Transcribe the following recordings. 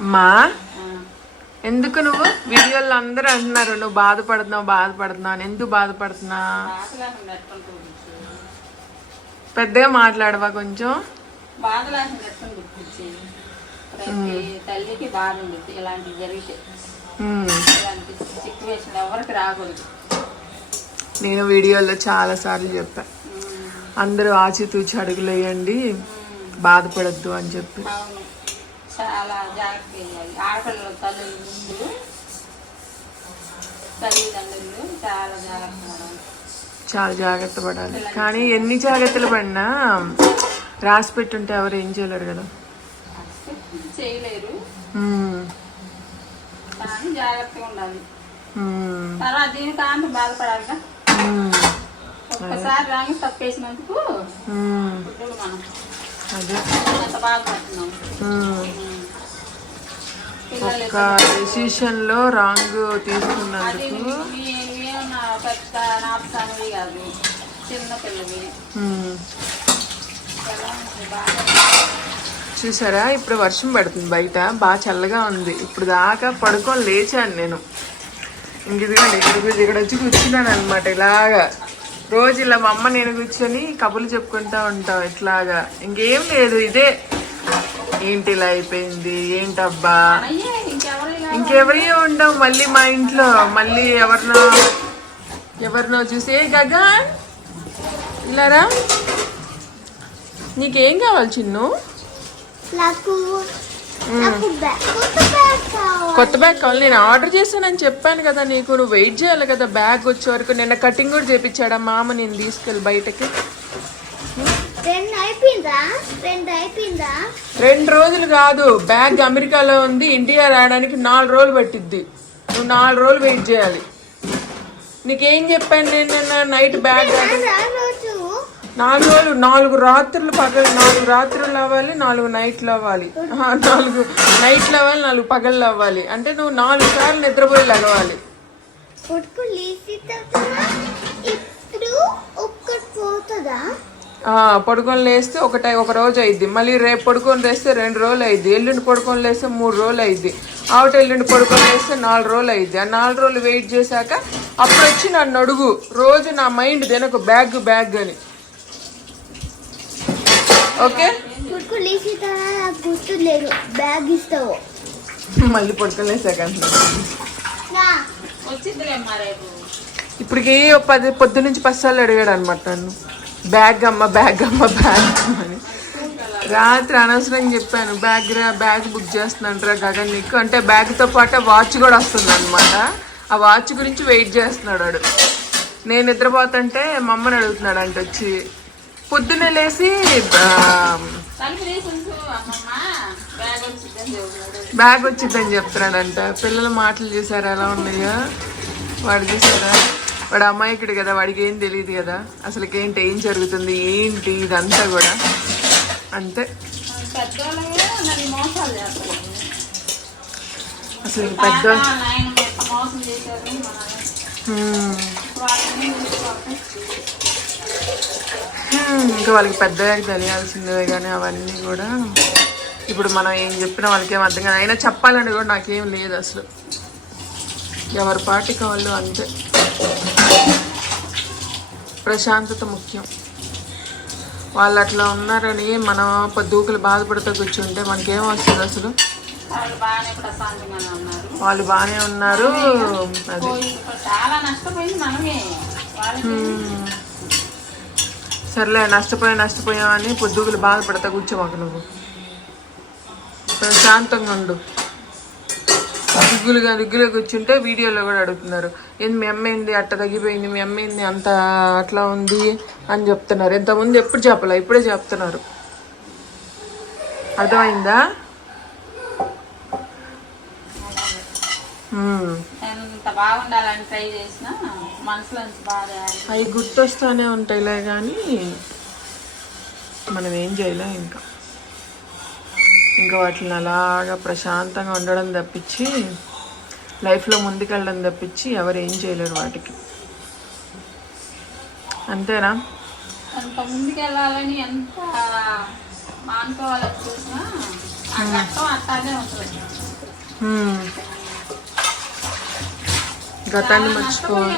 మా? ఎందుకు నువ్వు? వీడియోలో అందరూ అంటున్నారు నువ్వు బాధపడుతున్నావు బాధపడుతున్నావు అని. ఎందుకు బాధపడుతున్నా. పెద్దగా మాట్లాడవా కొంచెం? బాధ లేకుండా ఎట్టుకుని గుర్తించి ప్రతి తల్లికి బాధ ఉంటుంది ఇలాంటివి జరిగితే. ఉమ్. ఇలాంటి సిచ్యువేషన్ ఎవరికి రాకూడదు. నేను వీడియోలో చాలా సార్లు చెప్పా. ఉమ్, అందరూ ఆచితూచి అడుగులు వేయండి బాధపడద్దు అని చెప్పి. చాలా జాగ్రత్త చేయాలి ఆడపిల్లల తల్లుల ముందు తల్లిదండ్రులు చాలా జాగ్రత్త పడాలి చాలా జాగ్రత్త పడాలి కానీ ఎన్ని జాగ్రత్తలు పడినా రాసి పెట్టుంటే ఎవరు ఏం చేయలేరు కదా. చేయలేరు. కానీ జాగ్రత్తగా ఉండాలి. తర్వాత దీనికి ఆమె. ఒక్కసారి రాని తప్పేసినందుకు మనం అదే. ఒక డెసిషన్లో రాంగ్ తీసుకున్నందుకు. చూసారా? ఇప్పుడు వర్షం పడుతుంది బయట. బాగా చల్లగా ఉంది. ఇప్పుడు దాకా పడుకొని లేచాను నేను. ఇంక ఇదిగోండి ఇక్కడ ఇక్కడ వచ్చి కూర్చున్నాను అనమాట ఇలాగా. రోజు ఇలా మా అమ్మ నేను కూర్చొని కబుర్లు చెప్పుకుంటా ఉంటాం ఇట్లాగా ఇంకేం లేదు ఇదే. ఏంటి ఇలా అయిపోయింది? ఏంటబ్బా? అయ్యే ఇంకెవరి ఉండవు మళ్ళీ మా ఇంట్లో? మళ్ళీ ఎవరినో ఎవరినో చూసి ఏ గగన్! ఇలారా నీకేం కావాలి చిన్ను? నాకు కొత్త బ్యాగ్ కావాలి. నేను ఆర్డర్ చేశానని చెప్పాను కదా నీకు. నువ్వు వెయిట్ చేయాలి కదా బ్యాగ్ వచ్చే వరకు. నిన్న కటింగ్ కూడా చేపించాడా మామ. నేను తీసుకెళ్ళి బయటకి. రెండు రోజులు కాదు. బ్యాగ్ అమెరికాలో ఉంది. ఇండియా రావడానికి నాలుగు రోజులు పట్టిద్ది. నువ్వు నాలుగు రోజులు వెయిట్ చేయాలి. నీకేం చెప్పాను నేను నిన్న నైట్ బ్యాగ్ నాలుగు రోజులు నాలుగు రాత్రులు పగలు నాలుగు రాత్రులు అవ్వాలి నాలుగు నైట్లు అవ్వాలి. నాలుగు నైట్లు అవ్వాలి నాలుగు పగళ్ళు అవ్వాలి. అంటే నువ్వు నాలుగు సార్లు నిద్రపోయి లగవాలి. పడుకొని లేస్తే ఒకటే ఒక రోజు అయింది మళ్ళీ రేపు పడుకొని లేస్తే రెండు రోజులు అయింది ఎల్లుండి పడుకొని లేస్తే మూడు రోజులు అయింది ఆవిట ఎల్లుండి పడుకొని లేస్తే నాలుగు రోజులు అయింది ఆ నాలుగు రోజులు వెయిట్ చేశాక అప్పుడు వచ్చి నన్ను అడుగు. రోజు నా మైండ్ దేనొక బ్యాగ్ బ్యాగ్ అని. ఓకే? బ్యాగ్ ఇస్తావు మళ్ళీ ఇప్పటికి పది పొద్దు నుంచి పసాలు అడిగాడు అనమాట నన్ను. బ్యాగ్ అమ్మ బ్యాగ్ అమ్మ బ్యాగ్ అని. రాత్రి అనవసరం చెప్పాను. బ్యాగ్ రా బ్యాగ్ బుక్ చేస్తున్నాను రా గగన్ నీకు. అంటే బ్యాగ్తో పాటు వాచ్ కూడా వస్తుంది అనమాట ఆ వాచ్ గురించి వెయిట్ చేస్తున్నాడు వాడు. నేను నిద్రపోతుంటే మా అమ్మని అడుగుతున్నాడు అంటే వచ్చి ఉంచు అమ్మమ్మ బ్యాగ్ వచ్చిందని చెప్తున్నాడంట. పిల్లల మాటలు చూసారా? ఎలా ఉన్నాయో? వాడు చూసారా? వాడు అమాయకుడు కదా వాడికి ఏం తెలియదు కదా. అసలుకి ఏంటి ఏం జరుగుతుంది ఏంటి ఇదంతా కూడా. అంతే. అసలు పెద్ద మోసం ఇంకా వాళ్ళకి పెద్దగా తెలియాల్సిందే కానీ అవన్నీ కూడా. ఇప్పుడు మనం ఏం చెప్పినా వాళ్ళకి ఏం అర్థం కాదు. అయినా చెప్పాలని కూడా నాకేం లేదు అసలు. ఎవరి పాటికి వాళ్ళు అంతే. ప్రశాంతత ముఖ్యం. వాళ్ళు అట్లా ఉన్నారని మనం పొద్దుకులు బాధపడుతూ కూర్చుంటే మనకేం వస్తుంది అసలు? వాళ్ళు బాగానే ఉన్నారు. అది చాలా నష్టపోయింది మనమే. సర్లే నష్టపోయా నష్టపోయామని పొద్దుగులు బాధపడతా కూర్చోమాకు నువ్వు. ప్రశాంతంగా ఉండు. దిగ్గులుగా దిగ్గులుగా కూర్చుంటే వీడియోలో కూడా అడుగుతున్నారు. ఏంది మీ అమ్మ ఏంది అట్ట తగ్గిపోయింది మీ అమ్మ ఏంది అంత అట్లా ఉంది అని చెప్తున్నారు. ఇంతకుముందు ఎప్పుడు చెప్పలే ఇప్పుడే చెప్తున్నారు. అర్థమైందా? ఎంత బాగుండాలని ట్రై చేసినా మనసులోంచి బాధ అవి గుర్తొస్తానే ఉంటాయిలే కానీ మనం ఏం చేయలేం ఇంకా. ఇంకా వాటిని అలాగా ప్రశాంతంగా ఉండడం తప్పించి లైఫ్లో ముందుకెళ్ళడం తప్పించి ఎవరు ఏం చేయలేరు వాటికి. అంతేనా? ఎంత ముందుకెళ్ళాలని ఎంత మానుకోవాలని చూసినా ఉంటుంది. గతాన్ని మర్చిపోవాలి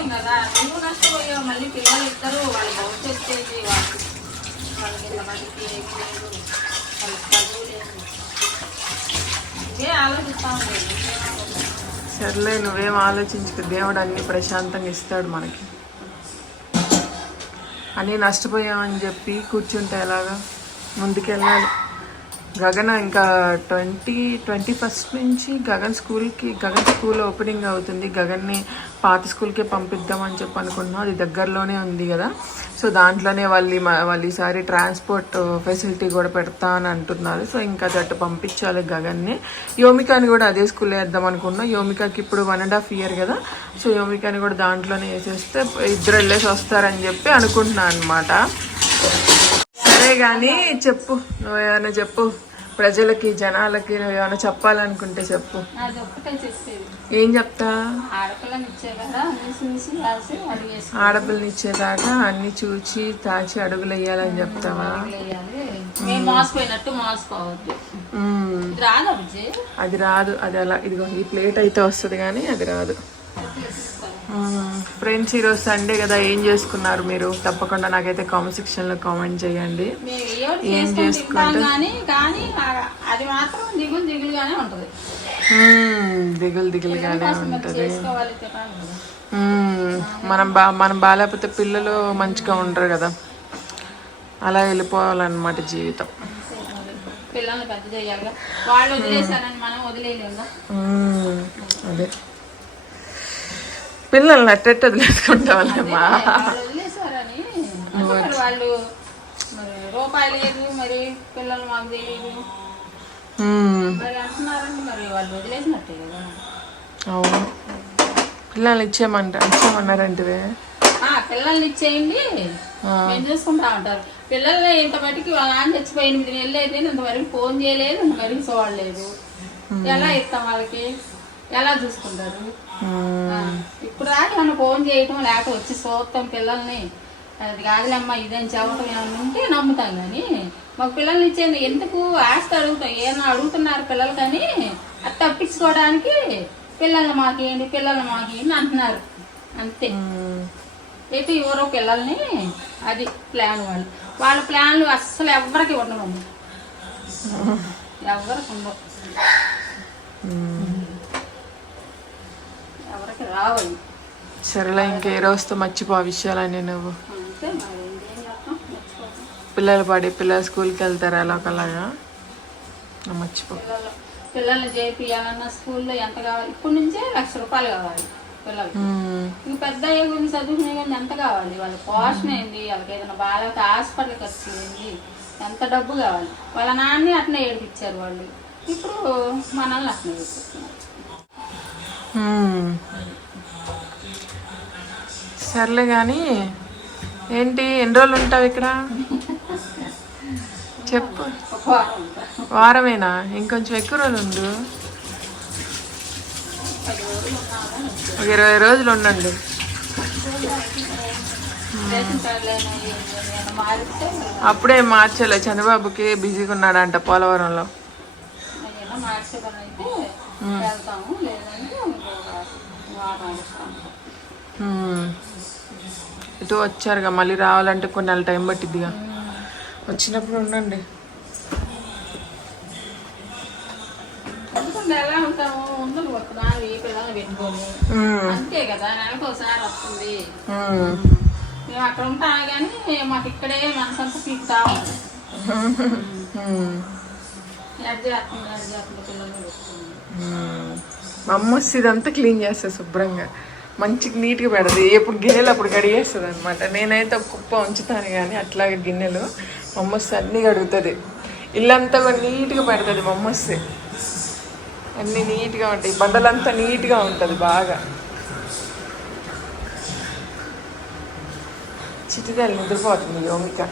సర్లే నువ్వేం ఆలోచించుకు. దేవుడు అన్ని ప్రశాంతంగా ఇస్తాడు మనకి. అని నష్టపోయామని చెప్పి కూర్చుంటే ఎలాగా? ముందుకెళ్ళాలి. గగన్ ఇంకా ట్వంటీ ట్వంటీ ఫస్ట్ నుంచి గగన్ స్కూల్కి గగన్ స్కూల్ ఓపెనింగ్ అవుతుంది. గగన్ని పాత స్కూల్కే పంపిద్దామని చెప్పి అనుకుంటున్నాం. అది దగ్గరలోనే ఉంది కదా. సో దాంట్లోనే వాళ్ళు వాళ్ళు ఈసారి ట్రాన్స్పోర్ట్ ఫెసిలిటీ కూడా పెడతా అని అంటున్నారు. సో ఇంకా అటు పంపించాలి గగన్ని. యోమికాని కూడా అదే స్కూల్లో వేద్దాం అనుకున్నాం యోమికాకి ఇప్పుడు వన్ అండ్ హాఫ్ ఇయర్ కదా. సో యోమికాని కూడా దాంట్లోనే వేసేస్తే ఇద్దరు వెళ్ళేసి వస్తారని చెప్పి అనుకుంటున్నాను అనమాట సరే కానీ చెప్పు. నువ్వు ఏమైనా చెప్పు. ప్రజలకి జనాలకి నువ్వు ఏమైనా చెప్పాలనుకుంటే చెప్పు. ఏం చెప్తా? ఆడపిల్లని ఇచ్చేదాకా అన్ని చూచి తాచి అడుగులు వేయాలని చెప్తావా? అది రాదు. అది అలా ఇదిగో ఈ ప్లేట్ అయితే వస్తుంది కానీ అది రాదు. ఫ్రెండ్స్ ఈరోజు సండే కదా ఏం చేసుకున్నారు మీరు? తప్పకుండా నాకైతే కామెంట్ సెక్షన్లో కామెంట్ చేయండి. అది మాత్రం దిగులు దిగులుగానే ఉంటది. మనం బా మనం బాగాలేకపోతే పిల్లలు మంచిగా ఉండరు కదా. అలా వెళ్ళిపోవాలన్నమాట జీవితం. పిల్లల్ని పెద్ద వాళ్ళు మనం మ్మ్. అదే. పిల్లల్ని అట్టెట్టు వదిలేసుకుంటామమ్మా వాళ్ళు లేదు మరి పిల్లలు మాకు తెలియదు మరి అంటున్నారంటే మరి వాళ్ళు వదిలేసినట్టే కదా. అవును. పిల్లల్ని ఇచ్చేయమంట పిల్లల్ని ఇచ్చేయండి. మేము చూసుకుంటా ఉంటారు. పిల్లల్ని ఇంత మటుకి వాళ్ళ నాన్న చచ్చిపోయి ఎనిమిది నెలలు అయితే ఇంతవరకు ఫోన్ చేయలేదు ఇంతవరకు చూడలేదు ఎలా ఇస్తాం వాళ్ళకి? ఎలా చూసుకుంటారు? మనం ఫోన్ చేయటం లేక వచ్చి చూస్తాం పిల్లల్ని. అది కాదులేమ్మా ఇదని చెప్పటం ఏమన్నా ఉంటే నమ్ముతాం కానీ మాకు పిల్లల్ని ఇచ్చేది ఎందుకు ఆస్తి అడుగుతాం? ఏమన్నా అడుగుతున్నారు పిల్లలు కానీ అది తప్పించుకోవడానికి పిల్లల్ని మాకేంటి పిల్లల్ని మాకేంటి అంటున్నారు. అంతే. అయితే ఎవరో పిల్లల్ని అది ప్లాన్ వాళ్ళు. వాళ్ళ ప్లాన్లు అస్సలు ఎవరికి ఉండవు. ఎవరికి ఉండవు. ఎవరికి రావాలి సరేలే ఇంకే రోజుతో మర్చిపో ఆ విషయాలన్నీ నువ్వు. పిల్లలు పడి పిల్లలు స్కూల్కి వెళ్తారు ఎలాగలాగా మర్చిపో. పిల్లలు పిల్లల్ని చేపియాలన్న స్కూల్లో ఎంత కావాలి? ఇప్పటి నుంచే లక్ష రూపాయలు కావాలి పిల్లలకి. మ్మ్. ఇంక పెద్ద గురించి చదువుకునే కానీ ఎంత కావాలి? వాళ్ళ పోషణ ఏంది? వాళ్ళకి ఏదైనా బాగా హాస్పిటల్ ఖర్చు ఏంది? ఎంత డబ్బు కావాలి? వాళ్ళ నాన్నే అట్నే ఏడిపించారు వాళ్ళు. ఇప్పుడు మనల్ని అట్నే ఏడిపిస్తున్నారు. సర్లే కానీ ఏంటి ఎన్ని రోజులు ఉంటావు ఇక్కడ? చెప్పు. వారమేనా? ఇంకొంచెం ఎక్కువ రోజులు ఉండు. ఒక ఇరవై రోజులు ఉండండి. అప్పుడే మార్చలే. చంద్రబాబుకి బిజీగా ఉన్నాడంట పోలవరంలో. వెళ్తాము. లేదంటే ఇటు వచ్చారుగా. మళ్ళీ రావాలంటే కొన్ని నెలల టైం పట్టిద్దిగా. వచ్చినప్పుడు ఉండండి. అంతే కదా నెలకు ఒకసారి వస్తుంది. మ్మ్. అక్కడ ఉంటాం కానీ మాకు ఇక్కడే మనసంతా పీకుతా ఉంది. మా అమ్మ ఇదంతా క్లీన్ చేస్తుంది శుభ్రంగా. మంచిగా నీట్గా పెడదు ఎప్పుడు గిన్నెలు అప్పుడు కడిగేస్తుంది అనమాట నేనైతే ఒక కుప్ప ఉంచుతాను కానీ అట్లాగే గిన్నెలు మా అన్నీ కడుగుతుంది. ఇల్లంతా కూడా నీట్గా పెడుతుంది మమ్మస్తే. అన్నీ నీట్గా ఉంటాయి. బండలంతా నీట్గా ఉంటుంది బాగా. చిటిదాలు నిద్రపోతుంది యోమిక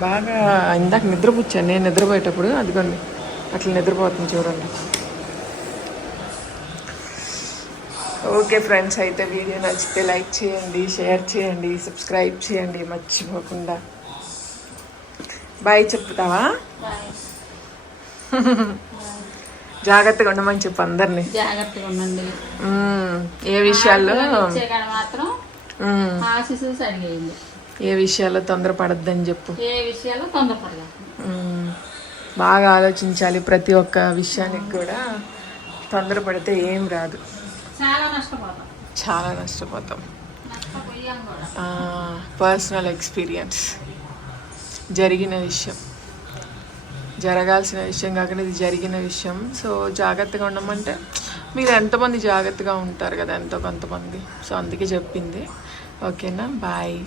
బాగా ఇందాక నిద్రపుచ్చాను. నేను నిద్రపోయేటప్పుడు అదిగోండి. అట్లా నిద్రపోతుంది చూడండి. ఓకే ఫ్రెండ్స్ అయితే వీడియో నచ్చితే లైక్ చేయండి షేర్ చేయండి సబ్స్క్రైబ్ చేయండి మర్చిపోకుండా. బాయ్ చెప్తావా? జాగ్రత్తగా ఉండమని చెప్పు అందరినీ. జాగ్రత్తగా ఉండండి. ఏ విషయాల్లో? మాత్రం ఏ విషయాల్లో తొందరపడద్దని చెప్పు. ఏ విషయాల్లో బాగా ఆలోచించాలి ప్రతి ఒక్క విషయానికి కూడా. తొందరపడితే ఏం రాదు. చాలా నష్టపోతాం. చాలా పర్సనల్ ఎక్స్పీరియన్స్ జరిగిన విషయం. జరగాల్సిన విషయం కాకుండా ఇది జరిగిన విషయం. సో జాగ్రత్తగా ఉండమంటే మీరు ఎంతమంది జాగ్రత్తగా ఉంటారు కదా ఎంతో కొంతమంది. సో అందుకే చెప్పింది. ఓకేనా? బాయ్.